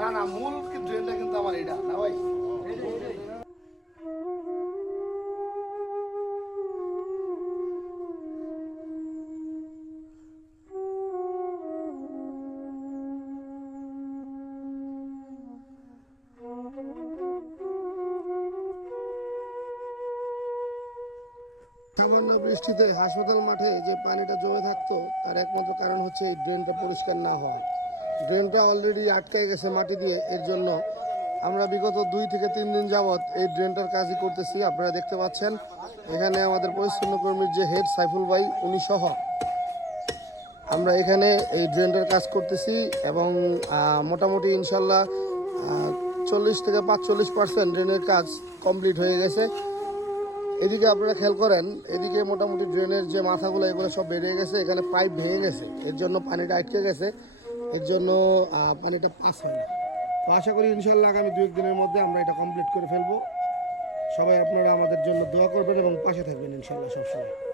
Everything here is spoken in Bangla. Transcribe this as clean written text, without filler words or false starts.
না না, মূল ড্রেনটা কিন্তু আমার এটা না ভাই। সামান্য বৃষ্টিতে হাসপাতাল মাঠে যে পানিটা জমে থাকতো তার একমাত্র কারণ হচ্ছে এই ড্রেনটা পরিষ্কার না হওয়া। ড্রেনটা অলরেডি আটকায় গেছে মাটি দিয়ে, এর জন্য আমরা বিগত 2 থেকে 3 দিন যাবৎ এই ড্রেনটার কাজই করতেছি। আপনারা দেখতে পাচ্ছেন এখানে আমাদের পরিচ্ছন্ন কর্মীর যে হেড সাইফুল ভাই উনি সহ আমরা এখানে এই ড্রেনটার কাজ করতেছি এবং মোটামুটি ইনশাল্লাহ 40 থেকে 45% ড্রেনের কাজ কমপ্লিট হয়ে গেছে। এদিকে আপনারা খেয়াল করেন, এদিকে মোটামুটি ড্রেনের যে মাথাগুলো এগুলো সব বেরিয়ে গেছে, এখানে পাইপ ভেঙে গেছে, এর জন্য পানিটা আটকে গেছে, এর জন্য পানিটা পাস হয় না। তো আশা করি ইনশাল্লাহ আগামী 2-1 দিনের মধ্যে আমরা এটা কমপ্লিট করে ফেলবো। সবাই আপনারা আমাদের জন্য দোয়া করবেন এবং পাশে থাকবেন ইনশাল্লাহ সবসময়।